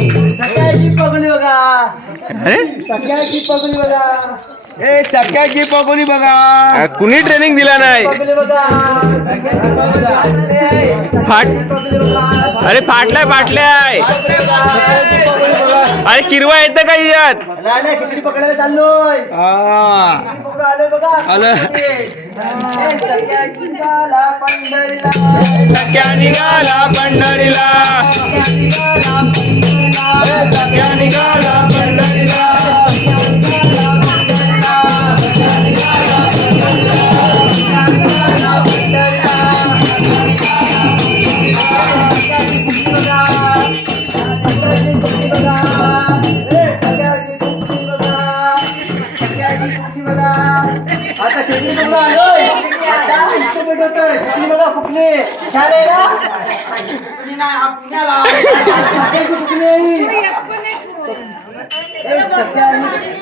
सगळ्याची पगडी बघा. अरे सगळ्याची पगडी बघा. ए सगळ्याची पगोली बघा. कुणी ट्रेनिंग दिला नाही. पगडी बघा. फाट पगडी बघा. अरे फाटलाय. अरे किरवा येतं का यात. राहिल्या खिचडी पकडायला चाललोय. हा पकडून आलोय बघा. आलं. ए, सगळ्याची निघाला पंढरीला. सख्या निघाला पंढरीला. सख्या निघाला पंढरीला. आता चटणी बघा आलोय. आता इन्स्ट्रुमेंट होतोय. चटणी बघा फुकणे. छान आहे ना? सगळ्याची फुकणी आहे.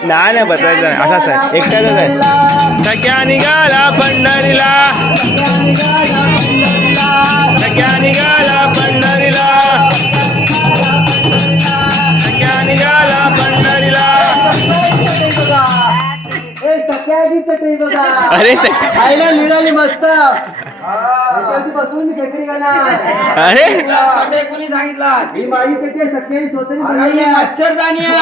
नाही बदलायचं नाही. असाच आहे. एकट्याच आहे. सख्या निघाला पंढरीला. सख्या निघाला पंढरीला. सख्या निघाला पंढरीला. सगळ्याची चटणी बघा. अरे खायला मिळाली मस्त. बसून खेकडी खाणार. अरे कोणी सांगितलं ही माझी चटणी सगळ्याची स्वतःची अरे बनवली ही आहे. मच्छरदाणी आहे.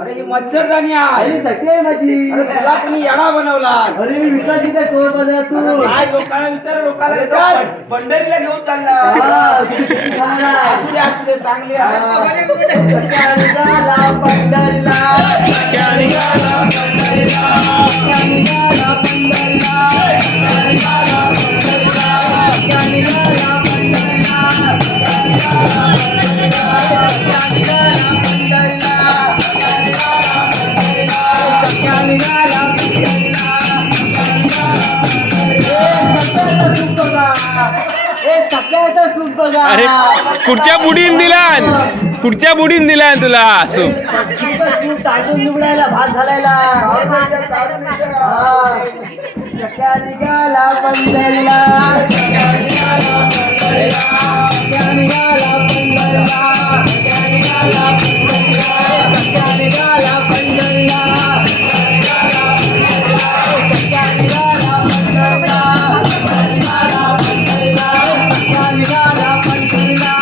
अरे ही मच्छरदाणी आहे. ही चटणी आहे माझी. अरे तुला कोणी येडा बनवला. अरे मी विकास इथे चोर बजा तू. काय लोकांना विचार लोकांना विचार. पंढरीला घेऊन चालला. हा, किती खाणार आहे. असू दे चांगली आहे. सगळ्या निघाला पंढरीला. सख्या निघाला पंढरीला. सगळ्या निघाला पंढरीला. सगळ्या निघाला पंढरीला. सगळ्या निघाला पंढरीला. सगळ्या निघाला पंढरीला. सगळ्या निघाला पंढरीला. सगळ्याचा सूप बघा. अरे कुठच्या बुडीन दिलान. कुठच्या बुडीन दिलान तुला सूप. सूप टाकून निवडायला भात घालायला. सगळ्या निघाला पंढरीला. सगळ्या निघाला पंढरीला. सगळ्या निघाला पंढरीला. सगळ्या निघाला पंढरीला. सगळ्या निघाला पंढरीला. सगळ्या निघाला पंढरीला.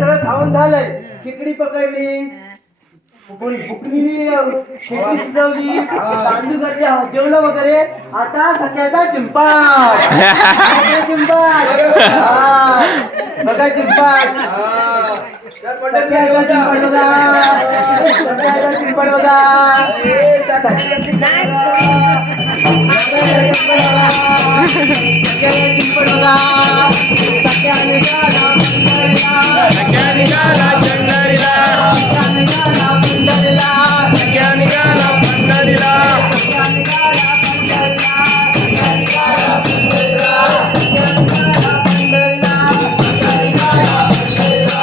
सगळं खाऊन झालंय. खेकडी पकडली. फुकणीने खेकडी शिजवली. तांदूळ घातले. जेवलं वगैरे. आता सगळ्याचा चिंपाट. चिंपाट. बघा चिंपाट. सगळ्याचा चिंपाट बघा. सगळ्याचा चिंपाट बघा. सगळ्याचा चिंपाट बघा. सगळ्या निघाला पंढरीला. सख्या निघाला पंढरीला. सगळ्या निघाला पंढरीला. सख्या निघाला पंढरीला. सगळ्या निघाला पंढरीला. सगळ्या निघाला पंढरीला. सगळ्या निघाला पंढरीला. सगळ्या निघाला पंढरीला.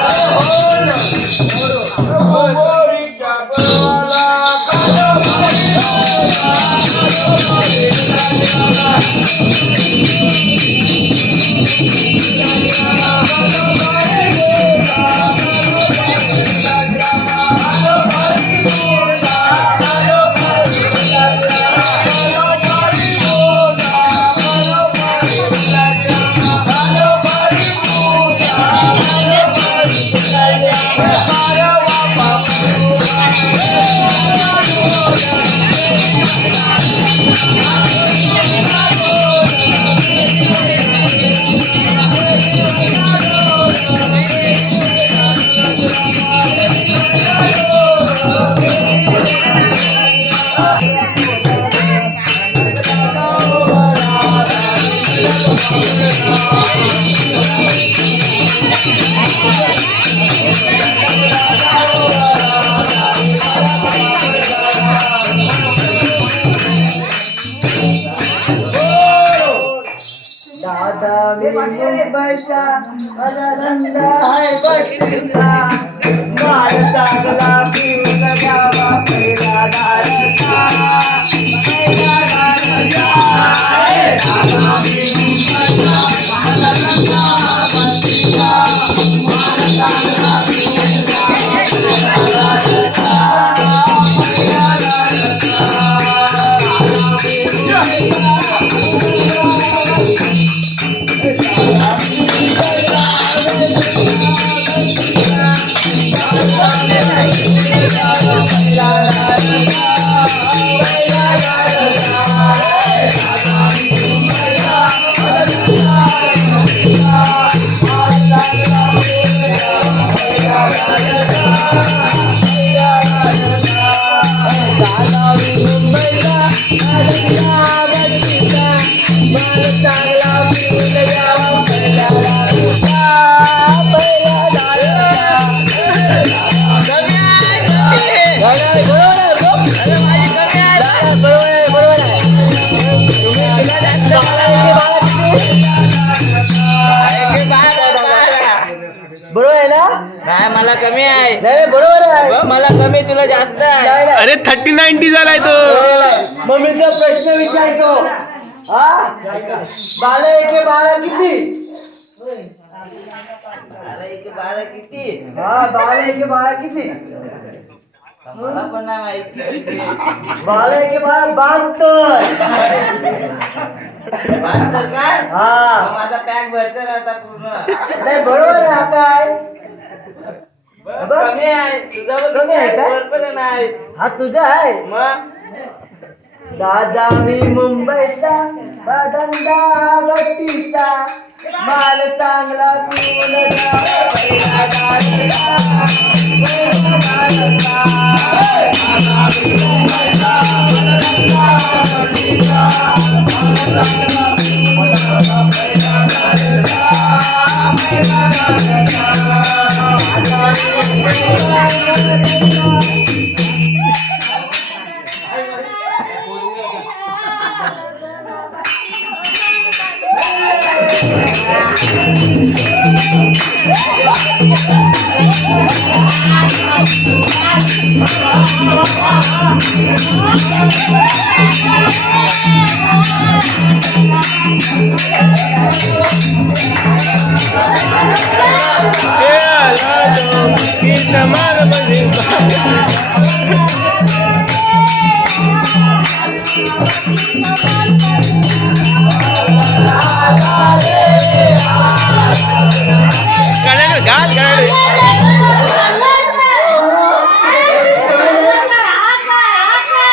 मुंबईचा आनंद आहे बट्टीचा माल चांगला पिऊन गावा पहिला दारचा पहिला दारचा रे रामा मुंबईचा आनंद बरोबर आहे ना? नाही मला कमी आहे नाही बरोबर आहे. बघ, मला कमी तुला जास्त आहे नाही, नाही. अरे 30-90 झालाय तो. मग मी तो प्रश्न विचारतो. हा बारा एके बारा किती? 12 किती हा बारा एके बारा किती? मला पण नाही माहिती 12 72. 72 काय हा मग माझा पॅक भरतो ना आता पूर्ण नाही बरोबर आहे काय? बघ, कमी आहे तुझा बघ, कमी आहे का? बरोबर नाही हा तुझा आहे. मग दादा मी मुंबईचा धंदा बत्तीचा माल चांगला पिऊन जा.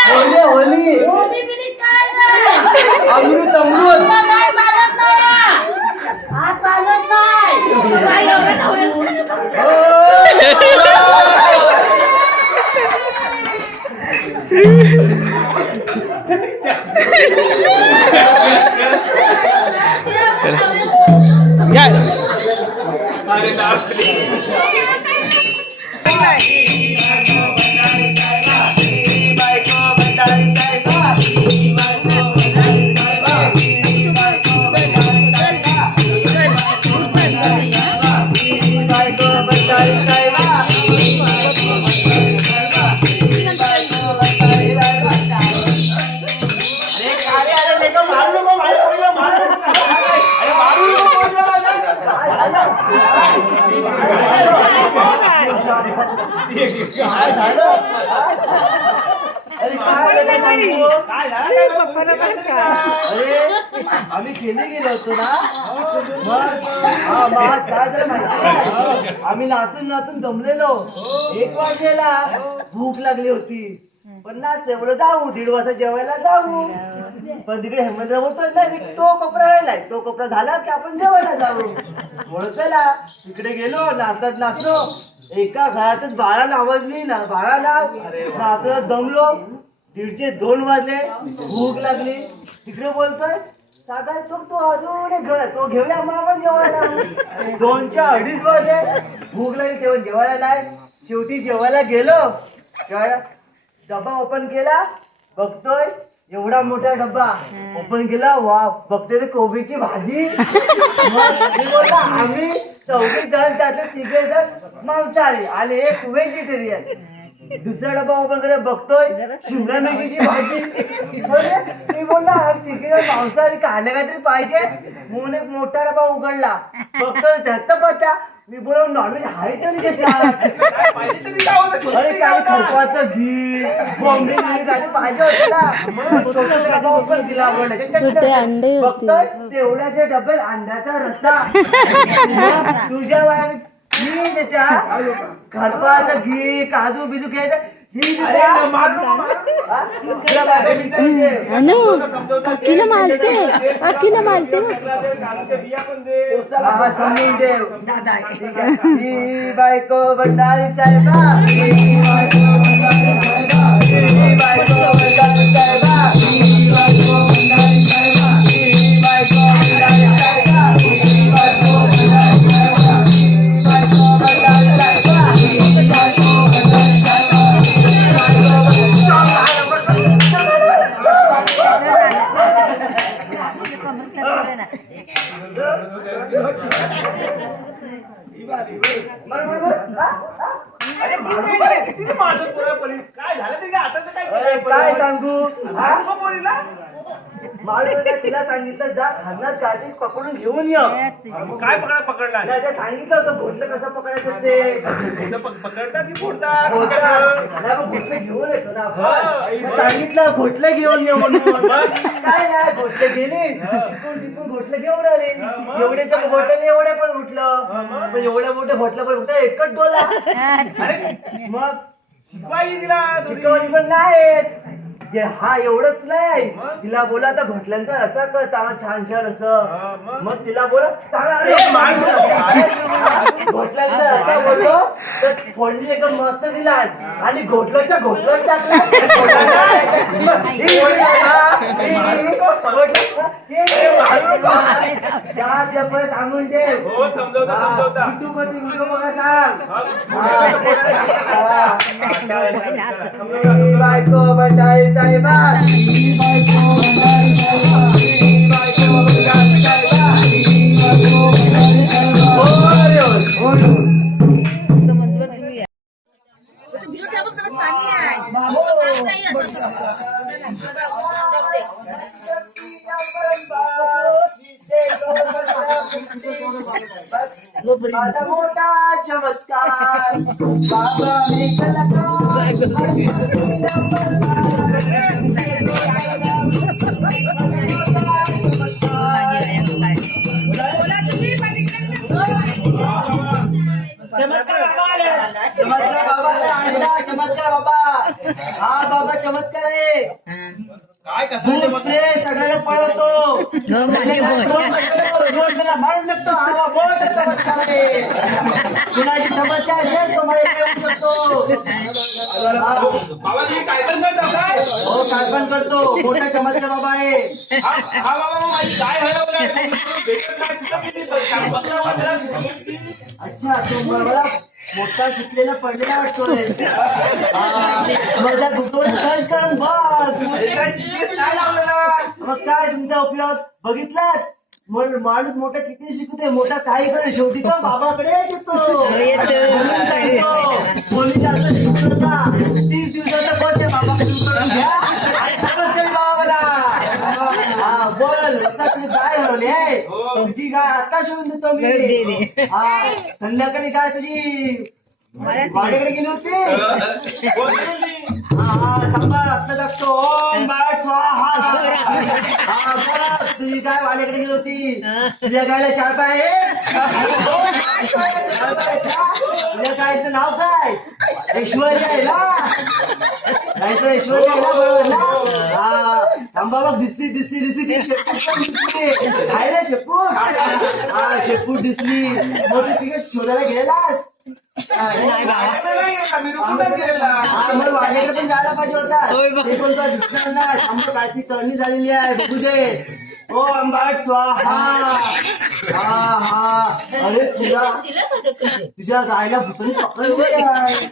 होली होली अमृत अमृत. आम्ही केली गेलो होतो ना मग काय झालं माहिती? आम्ही नाचून नाचून दमलेलो. 1 वाजलेला भूक लागली होती पण नाच एवढं जाऊ 1:30 वाजता जेवायला जाऊ. पण तिकडे हेमंतराव बोलतोय नाही तो कोपरा राहिलाय तो कोपरा झाला की आपण जेवायला जाऊ. बोलतोय तिकडे गेलो नाचत नाचलो एका घरातच 12 नावाजली ना 12 नाव नाचत दमलो. 1:30-2 वाजले भूक लागली. तिकडे बोलतोय दादा तो अजून घर तो घेऊया मग आपण जेवायला. 2-2:30 वाजले भूक लागली तेव्हा जेवायला नाही. शेवटी जेवायला गेलो. जेवायला डब्बा ओपन केला बघतोय एवढा मोठा डब्बा ओपन केला वा बघतोय ते कोबीची भाजी. मग मी बोलला आम्ही 4 जण त्यातले 3 जण मांसाहारी आणि 1 व्हेजिटेरियन. दुसरा डब्बा ओपन करत बघतोय शिमला मिरचीची भाजी. मी बोलला 3 जण मांसाहारी खायला काहीतरी पाहिजे म्हणून एक मोठा डब्बा उघडला बघतोय त्यात पत्ता. मी बोललो नॉनव्हेज आहे तरी कशा अरे काही खरपाचं घी बॉम्बे काही पाहिजे होतं ना. छोटा डबा ओपन दिला बघतोय तेवढ्याच्या डब्यात अंड्याचा रस्सा. तुझ्या वयाने घी त्याच्या खरपाचं घी काजू बिजू घ्यायचं अनु काकीला मारते काकीला मारते समजून देव ही बायको भंडारी साहेबा अरे काय सांगू मला तिला सांगितलं जा खाणार काठी पकडून घेऊन ये. काय पकडला नाही, ते सांगितलं होतं घोटलं कसं पकडायचं ते पकडता की फोडता घोटलं घेऊन येतो ना आपण. मग सांगितलं घोटलं घेऊन ये म्हणून काय नाही घोटले गेले टिपून घोटलं घेऊन आले. एवढ्याचं घोटलं एवढ्या पण उठलं पण एवढ्या मोठ्या घोटलं पण उठलं एकच डोला. मग शिकवाई दिला शिकवणी पण नाहीत. हा एवढंच नाही तिला बोला आता घोटल्यांचा असा कर चांगला छान छान असं. मग तिला बोला घोटल्यांचा असा बोललो तर फोडणी एकदम मस्त दिला आणि घोटलोच्या घोटलोच टाकला. सांगून दे युट्यूब वरती व्हिडिओ बघा सांग. बायको बंडारी साहेबा बायको बंडारी साहेबा बायको बंडारी साहेबा बायको बंडारी साहेबा. माझा मोठा चमत्कार बाबा मी चमत्कार बाबा. हा बाबा चमत्कार आहे. भूत प्रेत सगळ्यांना पळवतो मारून टाकतो. हा मोठा चमत्कार आहे. कुणाची समस्या असेल तो मला येऊ शकतो. हो काय पण करतो. मोठा चमत्कार बाबा आहे. अच्छा तो मला मोठा शिकलेला पडलेला वाटतोय. माझ्या गुगलवर सर्च करून बघ. मग काय तुमचा उपयोग बघितलात. माणूस मोठा किती शिकते मोठा काही करे शेवटी तो बाबाकडे येतो. कोणी जास्त शिकतो का 30 दिवसाचा कोर्स आहे बाबाकडे घ्या आणि बाबाला. हा बोल आता तुम्ही काय हरवले तुझी गाय आता शिवून देतो मी. हा संध्याकाळी काय तुझी वाड्याकडे गेली होती. थांबा आता टाकतो. ओम बाट स्वाहा. हा बरं तुझी काय वाड्याकडे गेली होती. तुझ्या गायला 4 पाय आहे. तुझ्या गायचं नाव काय ऐश्वर्या आहे ना. गायचं ऐश्वर्या आहे ना बरोबर ना. हा थांबा बघ दिसली दिसली दिसली दिसली काय रे शेपूट. हा शेपूट दिसली. मग तू तिकडे शोधायला गेलेलास. मग वाड्याकडे पण जायला पाहिजे होता. ते पण तुला दिसणार नाही. थांबा काळची चढणी झालेली आहे बघू दे. ओ अंबाट स्वाहा. हा हा अरे तुझ्या गायला भूताने पकडले आहे.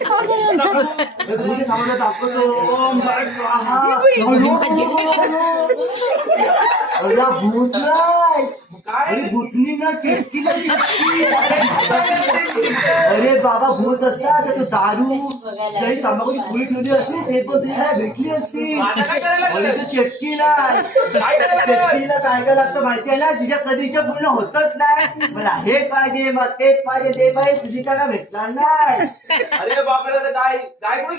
थांबला दाखवतो. ओम बाट स्वाहा. अरे भूत नाही अरे भूतनी ना टेस्टीला दिसती. अरे बाबा भूत असतात तर तू दारू काही तंबाखूची फुली ठेवली असती ते पण तुला भेटली असती. अरे तू चटकीला चटकीला काय काय लागतं माहिती आहे ना. तिच्या कधीच्या पूर्ण होतच नाही. मला हे पाहिजे मग तेच पाहिजे ते पाहिजे तुझी काय भेटणार नाही. अरे बापरे काय काय कोणी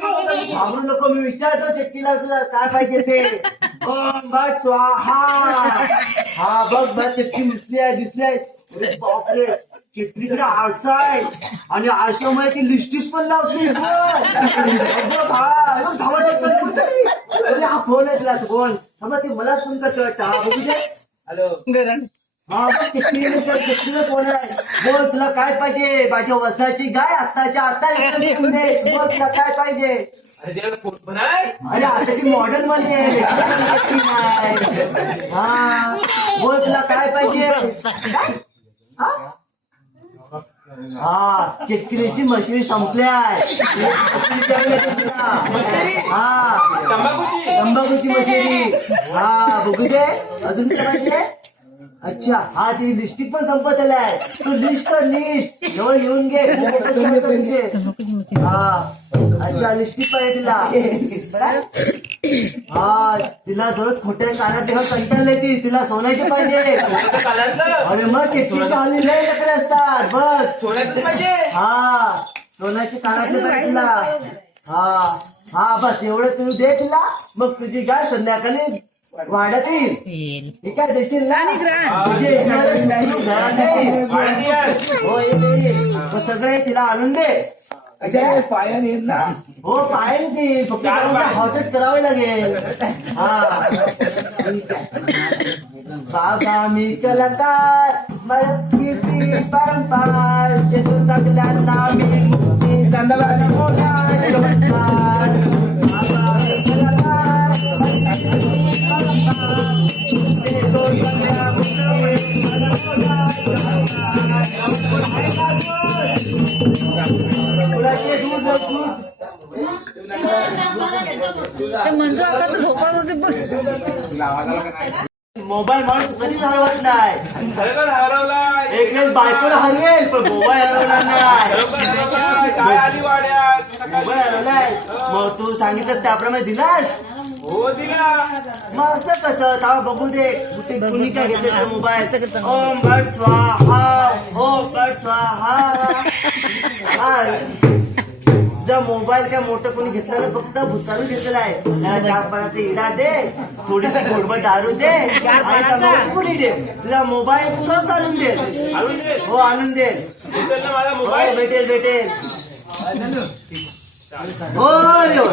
घाबरू नको मी विचारतो चटकीला तुला काय पाहिजे ते. ओम बाट स्वाहा. हा बघ बघ चटकी दिसली आहे दिसली आहे. अरे बापरे चटणीकडे आरसा आहे आणि आरशामुळे ती लिस्टिक पण लावते. हा फोन आहे तुला फोन थांबा ते मलाच फोन करतो. हा बघू दे. हॅलो हा चटणीला फोन आहे. बोल तुला काय पाहिजे. माझ्या वसाची गाय आत्ताच्या आता बोल तुला काय पाहिजे. अरे आताची मॉडर्न मध्ये आहे. हा बोल तुला काय पाहिजे. हा चटकीची मशिनी संपल्या. हा तंबाखूची मशिनी. हा बघू दे अजून काय पाहिजे. अच्छा हा ती लिस्टिक पण संपत आलाय तू लिस्ट कर लिस्ट जवळ लिहून घे खूप उपयोगी असतं तुझे. हा अच्छा लिस्टिक पाहिजे तिला हा तिला दररोज खोट्या कानात तेव्हा कंटाळले तिला सोन्याचे पाहिजे. अरे मग चिठ्ठीच्या हल्ली लय नखरे असतात बघ सोन्याचं पाहिजे. हा सोन्याचे कानातले पाहिजे तिला. हा हा बस एवढं तू दे तिला मग तुझी काय संध्याकाळी वाढत येईल. ठीक आहे देशील ना तुझी ऐश्वर्याची value घरात येईल. हो ये. मग सगळे तिला आणून दे. पायाने येत ना. हो पाहिजे ती फक्त हॉटेल करावे लागेल. हा ठीक आहे. बाबा मी कलाकार मला कीर्ती परंपार तू सगळ्यांना मी मुक्ती धन्यवाद बोला नमस्कार. बाबा मी कलाकार मला कीर्ती परंपार देतो सगळ्या मुक्ती मला बोला मोबाईल माणूस कधीच हरवत नाही. खरोखर हरवला. एक वेळेस बायकोला हरवेल पण मोबाईल हरवणार नाही. काय आली वाड्यात मोबाईल हरवलाय मग तू सांगितलं त्याप्रमाणे दिलास. हो दिला. मग असं कसं तावा बघू दे कुठे कुणी काय घेतलं मोबाईल. ओम भट स्वाहा ओम भट स्वाहा. हा जर मोबाईल काय मोठं कोणी घेतलं ना फक्त भूतारून घेतलेला आहे. त्याला 4-5 इडा दे थोडीशी गोडबट दारू दे आणि पुढे दे तुला मोबाईल तोच आणून दे. आणून दे. हो आणून दे. उचल ना माझा हो मोबाईल. भेटेल हो रे हो.